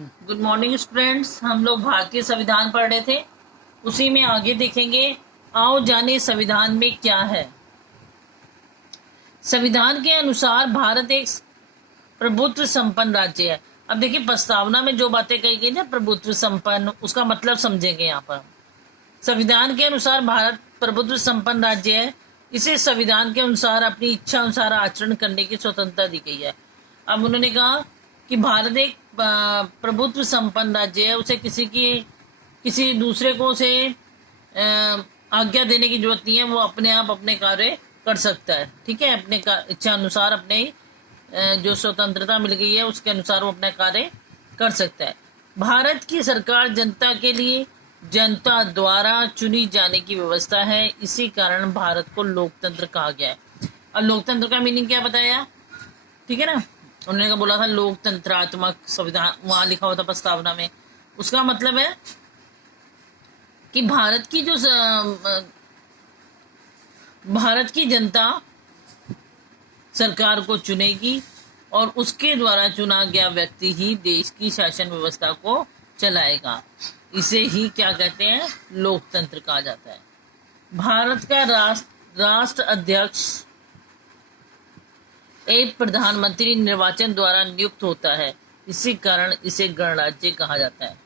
Good morning students. हम लोग भारतीय संविधान पढ़ रहे थे, उसी में आगे देखेंगे। आओ जाने संविधान में क्या है। संविधान के अनुसार भारत एक प्रभुत्व संपन्न राज्य है। अब देखिए प्रस्तावना में जो बातें कही गई ना, प्रभुत्व संपन्न, उसका मतलब समझेंगे यहाँ पर। संविधान के अनुसार भारत प्रभुत्व संपन्न राज्य है। इसे संविधान के अनुसार अपनी इच्छा अनुसार आचरण करने की स्वतंत्रता दी गई है। अब उन्होंने कहा कि भारत एक प्रभुत्व संपन्न राज्य है, उसे किसी दूसरे को उसे आज्ञा देने की जरूरत नहीं है। वो अपने आप अपने कार्य कर सकता है, ठीक है। अपने इच्छा अनुसार अपने जो स्वतंत्रता मिल गई है उसके अनुसार वो अपना कार्य कर सकता है। भारत की सरकार जनता के लिए जनता द्वारा चुनी जाने की व्यवस्था है। इसी कारण भारत को लोकतंत्र कहा गया है। और लोकतंत्र का मीनिंग क्या बताया, ठीक है ना। उन्होंने बोला था लोकतंत्रात्मक संविधान, वहां लिखा होता प्रस्तावना में। उसका मतलब है कि भारत की जनता सरकार को चुनेगी और उसके द्वारा चुना गया व्यक्ति ही देश की शासन व्यवस्था को चलाएगा। इसे ही क्या कहते हैं, लोकतंत्र कहा जाता है। भारत का राष्ट्र अध्यक्ष एक प्रधानमंत्री निर्वाचन द्वारा नियुक्त होता है। इसी कारण इसे गणराज्य कहा जाता है,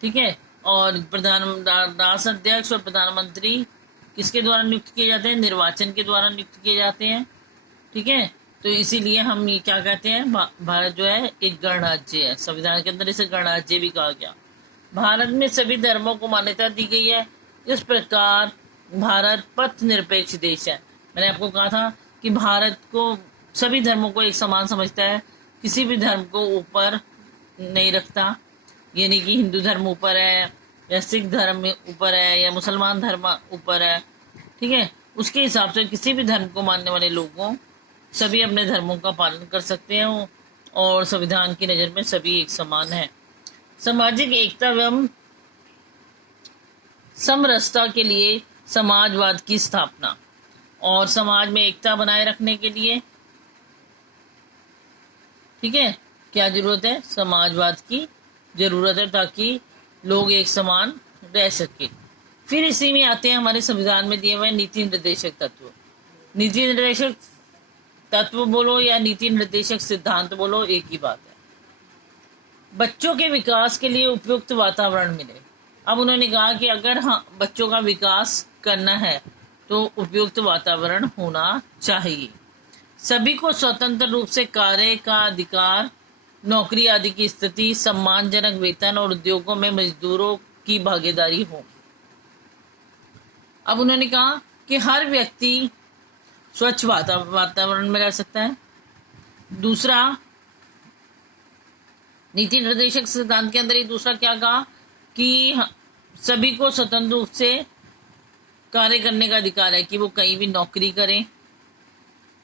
ठीक है। और राष्ट्र अध्यक्ष और प्रधानमंत्री किसके द्वारा नियुक्त किए जाते हैं, निर्वाचन के द्वारा नियुक्त किए जाते हैं, ठीक है। तो इसीलिए हम ये क्या कहते हैं, भारत जो है एक गणराज्य है। संविधान के अंदर इसे गणराज्य भी कहा गया। भारत में सभी धर्मों को मान्यता दी गई है। इस प्रकार भारत पथ निरपेक्ष देश है। मैंने आपको कहा था कि भारत को सभी धर्मों को एक समान समझता है, किसी भी धर्म को ऊपर नहीं रखता। ये नहीं कि हिंदू धर्म ऊपर है या सिख धर्म ऊपर है या मुसलमान धर्म ऊपर है, ठीक है। उसके हिसाब से किसी भी धर्म को मानने वाले लोगों सभी अपने धर्मों का पालन कर सकते हैं और संविधान की नज़र में सभी एक समान है। सामाजिक एकता एवं समरसता के लिए समाजवाद की स्थापना, और समाज में एकता बनाए रखने के लिए, ठीक है, क्या जरूरत है, समाजवाद की जरूरत है ताकि लोग एक समान रह सके। फिर इसी में आते हैं हमारे संविधान में दिए हुए नीति निर्देशक तत्व। नीति निर्देशक तत्व बोलो या नीति निर्देशक सिद्धांत बोलो, एक ही बात है। बच्चों के विकास के लिए उपयुक्त वातावरण मिले। अब उन्होंने कहा कि अगर बच्चों का विकास करना है तो उपयुक्त वातावरण होना चाहिए। सभी को स्वतंत्र रूप से कार्य का अधिकार, नौकरी आदि की स्थिति, सम्मानजनक वेतन और उद्योगों में मजदूरों की भागीदारी हो। अब उन्होंने कहा कि हर व्यक्ति स्वच्छ वातावरण में रह सकता है। दूसरा, नीति निर्देशक सिद्धांत के अंदर ही दूसरा क्या कहा कि सभी को स्वतंत्र रूप से कार्य करने का अधिकार है, कि वो कहीं भी नौकरी करें,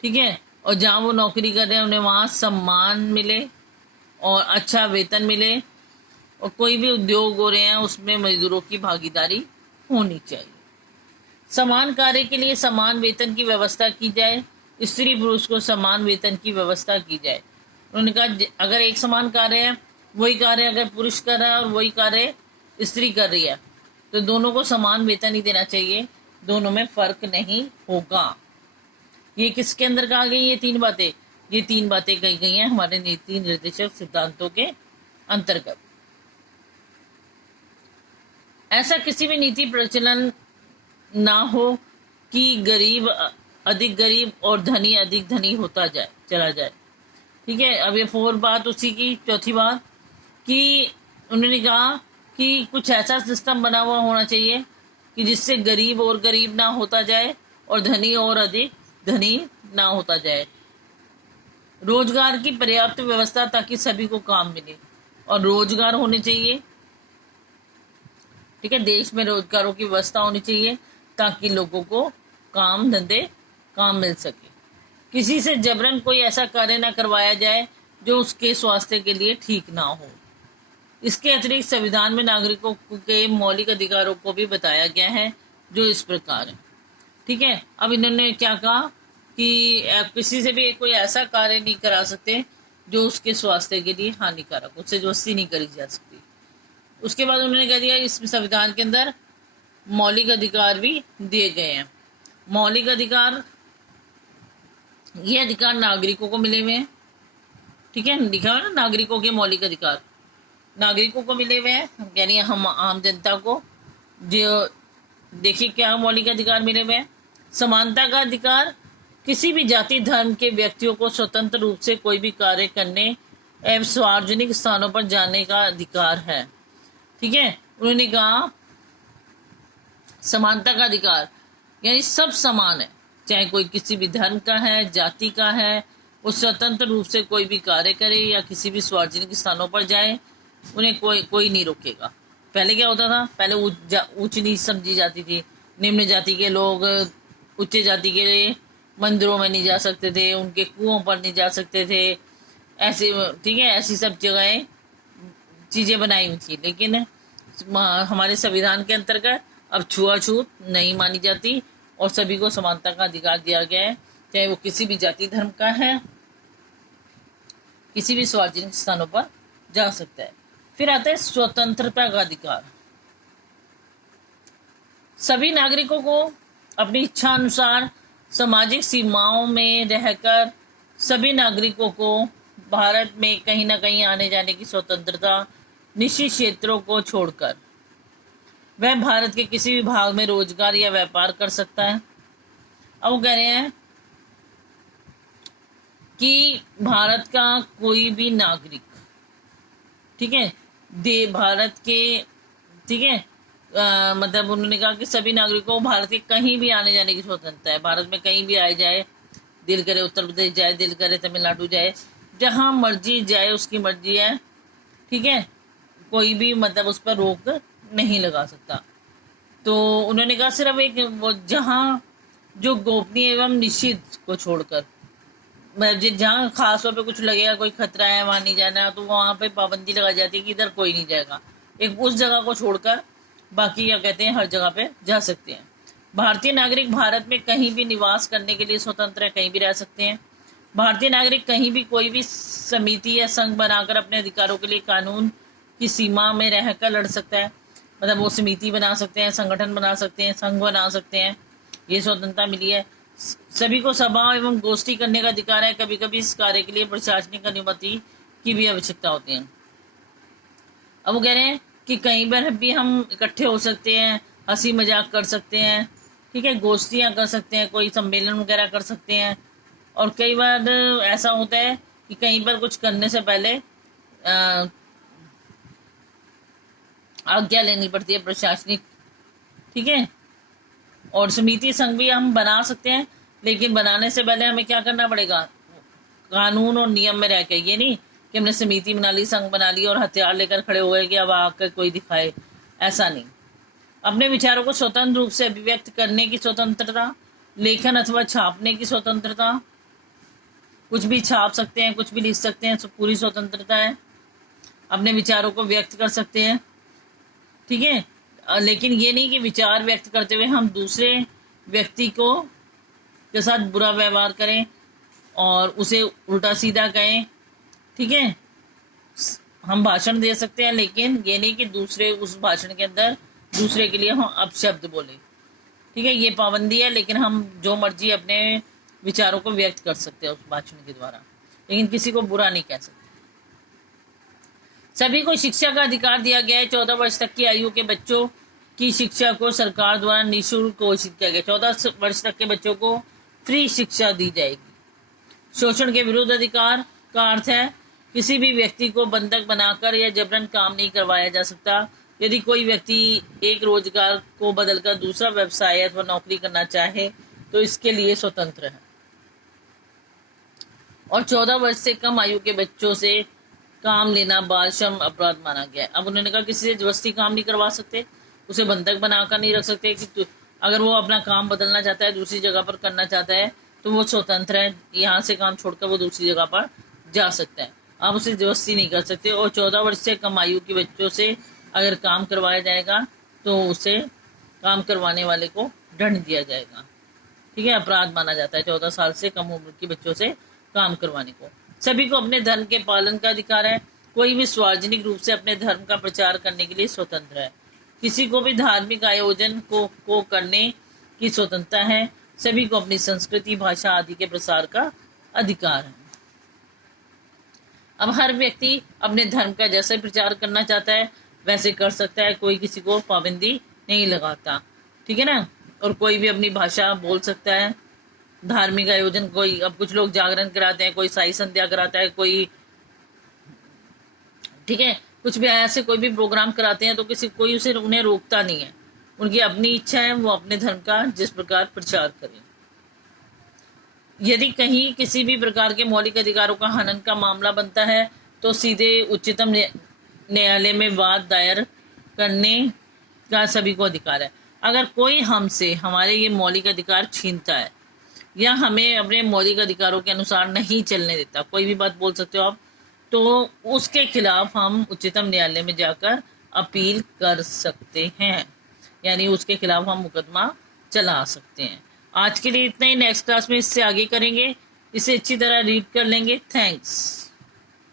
ठीक है, और जहाँ वो नौकरी कर रहे हैं उन्हें वहाँ सम्मान मिले और अच्छा वेतन मिले, और कोई भी उद्योग हो रहे हैं उसमें मजदूरों की भागीदारी होनी चाहिए। समान कार्य के लिए समान वेतन की व्यवस्था की जाए। स्त्री पुरुष को समान वेतन की व्यवस्था की जाए। उन्होंने कहा अगर एक समान कार्य है, वही कार्य अगर पुरुष कर रहा है और वही कार्य स्त्री कर रही है तो दोनों को समान वेतन ही देना चाहिए, दोनों में फर्क नहीं होगा। ये किसके अंदर कहा गई, ये तीन बातें कही गई हैं हमारे नीति निर्देशक सिद्धांतों के अंतर्गत। ऐसा किसी भी नीति प्रचलन ना हो कि गरीब अधिक गरीब और धनी अधिक धनी होता चला जाए, ठीक है। अब ये फोर बात उसी की चौथी बात कि उन्होंने कहा कि कुछ ऐसा सिस्टम बना हुआ होना चाहिए कि जिससे गरीब और गरीब ना होता जाए और धनी और अधिक धनी ना होता जाए। रोजगार की पर्याप्त व्यवस्था ताकि सभी को काम मिले, और रोजगार होने चाहिए, ठीक है। देश में रोजगारों की व्यवस्था होनी चाहिए ताकि लोगों को काम मिल सके। किसी से जबरन कोई ऐसा कार्य ना करवाया जाए जो उसके स्वास्थ्य के लिए ठीक ना हो। इसके अतिरिक्त संविधान में नागरिकों के मौलिक अधिकारों को भी बताया गया है जो इस प्रकार है, ठीक है। अब इन्होंने क्या कहा कि किसी से भी कोई ऐसा कार्य नहीं करा सकते जो उसके स्वास्थ्य के लिए हानिकारक, उससे जबरदस्ती नहीं करी जा सकती। उसके बाद उन्होंने कह दिया इस संविधान के अंदर मौलिक अधिकार भी दिए गए हैं। मौलिक अधिकार, ये अधिकार नागरिकों को मिले हुए हैं, ठीक है, लिखा हुआ है ना, नागरिकों के मौलिक अधिकार नागरिकों को मिले हुए हैं, यानी हम आम जनता को। जो देखिए क्या मौलिक अधिकार मिले हुए हैं। समानता का अधिकार, किसी भी जाति धर्म के व्यक्तियों को स्वतंत्र रूप से कोई भी कार्य करने एवं सार्वजनिक स्थानों पर जाने का अधिकार है, ठीक है। उन्होंने कहा समानता का अधिकार यानी सब समान है, चाहे कोई किसी भी धर्म का है, जाति का है, वो स्वतंत्र रूप से कोई भी कार्य करे या किसी भी सार्वजनिक स्थानों पर जाए, उन्हें कोई नहीं रोकेगा। पहले क्या होता था, पहले ऊंच नीच समझी जाती थी, निम्न जाति के लोग उच्च जाति के मंदिरों में नहीं जा सकते थे, उनके कुओं पर नहीं जा सकते थे, ऐसे, ठीक है, ऐसी सब जगहें चीजें बनाई हुई थी। लेकिन हमारे संविधान के अंतर्गत अब छुआछूत नहीं मानी जाती और सभी को समानता का अधिकार दिया गया है, चाहे वो किसी भी जाति धर्म का है, किसी भी सार्वजनिक स्थानों पर जा सकता है। फिर आता है स्वतंत्रता का अधिकार। सभी नागरिकों को अपनी इच्छा अनुसार सामाजिक सीमाओं में रहकर सभी नागरिकों को भारत में कहीं ना कहीं आने जाने की स्वतंत्रता, निश्चित क्षेत्रों को छोड़कर वह भारत के किसी भी भाग में रोजगार या व्यापार कर सकता है। अब वो कह रहे हैं कि भारत का कोई भी नागरिक, ठीक है, भारत के, ठीक है, मतलब उन्होंने कहा कि सभी नागरिकों को भारत के कहीं भी आने जाने की स्वतंत्रता है, भारत में कहीं भी आए जाए, दिल करे उत्तर प्रदेश जाए, दिल करे तमिलनाडु जाए, जहां मर्जी जाए उसकी मर्जी है, ठीक है, कोई भी मतलब उस पर रोक नहीं लगा सकता। तो उन्होंने कहा सिर्फ एक वो जहां जो गोपनीय एवं निश्चित को छोड़कर, मतलब जहाँ खास तौर पे कुछ लगेगा कोई खतरा है वहां नहीं जाना, तो वहां पे पाबंदी लगाई जाती है कि इधर कोई नहीं जाएगा, एक उस जगह को छोड़कर बाकी क्या कहते हैं हर जगह पे जा सकते हैं। भारतीय नागरिक भारत में कहीं भी निवास करने के लिए स्वतंत्र है, कहीं भी रह सकते हैं। भारतीय नागरिक कहीं भी कोई भी समिति या संघ बनाकर अपने अधिकारों के लिए कानून की सीमा में रहकर लड़ सकता है, मतलब वो समिति बना सकते हैं, संगठन बना सकते हैं, संघ बना सकते हैं, ये स्वतंत्रता मिली है। सभी को सभा एवं गोष्ठी करने का अधिकार है, कभी कभी इस कार्य के लिए प्रशासनिक अनुमति की भी आवश्यकता होती है। अब वो कह रहे हैं कि कहीं पर भी हम इकट्ठे हो सकते हैं, हंसी मजाक कर सकते हैं, ठीक है, गोष्ठियां कर सकते हैं, कोई सम्मेलन वगैरह कर सकते हैं। और कई बार ऐसा होता है कि कहीं पर कुछ करने से पहले आज्ञा लेनी पड़ती है प्रशासनिक, ठीक है। और समिति संघ भी हम बना सकते हैं, लेकिन बनाने से पहले हमें क्या करना पड़ेगा, कानून और नियम में रह के, ये नहीं कि हमने समिति बना ली, संघ बना ली और हथियार लेकर खड़े हो गए कि अब आकर कोई दिखाए, ऐसा नहीं। अपने विचारों को स्वतंत्र रूप से अभिव्यक्त करने की स्वतंत्रता, लेखन अथवा छापने की स्वतंत्रता, कुछ भी छाप सकते हैं, कुछ भी लिख सकते हैं, पूरी स्वतंत्रता है। अपने विचारों को व्यक्त कर सकते हैं, ठीक है, लेकिन ये नहीं कि विचार व्यक्त करते हुए हम दूसरे व्यक्ति को के साथ बुरा व्यवहार करें और उसे उल्टा सीधा कहें, ठीक है। हम भाषण दे सकते हैं, लेकिन ये नहीं कि दूसरे उस भाषण के अंदर दूसरे के लिए हम अपशब्द बोले, ठीक है, ये पाबंदी है। लेकिन हम जो मर्जी अपने विचारों को व्यक्त कर सकते हैं उस भाषण के द्वारा, लेकिन किसी को बुरा नहीं कह सकते। सभी को शिक्षा का अधिकार दिया गया है। 14 वर्ष तक की आयु के बच्चों की शिक्षा को सरकार द्वारा निःशुल्क घोषित किया गया। 14 वर्ष तक के बच्चों को फ्री शिक्षा दी जाएगी। शोषण के विरुद्ध अधिकार का अर्थ है किसी भी व्यक्ति को बंधक बनाकर या जबरन काम नहीं करवाया जा सकता। यदि कोई व्यक्ति एक रोजगार को बदलकर दूसरा व्यवसाय अथवा नौकरी करना चाहे तो इसके लिए स्वतंत्र है। और 14 वर्ष से कम आयु के बच्चों से काम लेना बाल श्रम अपराध माना गया है। अब उन्होंने कहा किसी से जबरदस्ती काम नहीं करवा सकते, उसे बंधक बनाकर नहीं रख सकते कि अगर वो अपना काम बदलना चाहता है, दूसरी जगह पर करना चाहता है, तो वो स्वतंत्र है, यहाँ से काम छोड़कर वो दूसरी जगह पर जा सकता है, आप उसे जबरदस्ती नहीं कर सकते। और 14 वर्ष से कम आयु के बच्चों से अगर काम करवाया जाएगा तो उसे काम करवाने वाले को दंड दिया जाएगा, ठीक है, अपराध माना जाता है 14 साल से कम उम्र के बच्चों से काम करवाने को। सभी को अपने धर्म के पालन का अधिकार है। कोई भी सार्वजनिक रूप से अपने धर्म का प्रचार करने के लिए स्वतंत्र है। किसी को भी धार्मिक आयोजन को करने की स्वतंत्रता है। सभी को अपनी संस्कृति, भाषा आदि के प्रसार का अधिकार है। अब हर व्यक्ति अपने धर्म का जैसे प्रचार करना चाहता है वैसे कर सकता है, कोई किसी को पाबंदी नहीं लगाता, ठीक है ना। और कोई भी अपनी भाषा बोल सकता है। धार्मिक आयोजन, कोई, अब कुछ लोग जागरण कराते हैं, कोई साई संध्या कराता है, कोई, ठीक है, कुछ भी ऐसे कोई भी प्रोग्राम कराते हैं तो कोई उसे उन्हें रोकता नहीं है। उनकी अपनी इच्छा है, वो अपने धर्म का जिस प्रकार प्रचार करें। यदि कहीं किसी भी प्रकार के मौलिक अधिकारों का हनन का मामला बनता है तो सीधे उच्चतम न्यायालय में वाद दायर करने का सभी को अधिकार है। अगर कोई हमसे हमारे ये मौलिक अधिकार छीनता है या हमें अपने मौलिक अधिकारों के अनुसार नहीं चलने देता, कोई भी बात बोल सकते हो आप, तो उसके खिलाफ हम उच्चतम न्यायालय में जाकर अपील कर सकते हैं, यानी उसके खिलाफ हम मुकदमा चला सकते हैं। आज के लिए इतना ही। नेक्स्ट क्लास में इससे आगे करेंगे, इसे अच्छी तरह रीड कर लेंगे। थैंक्स।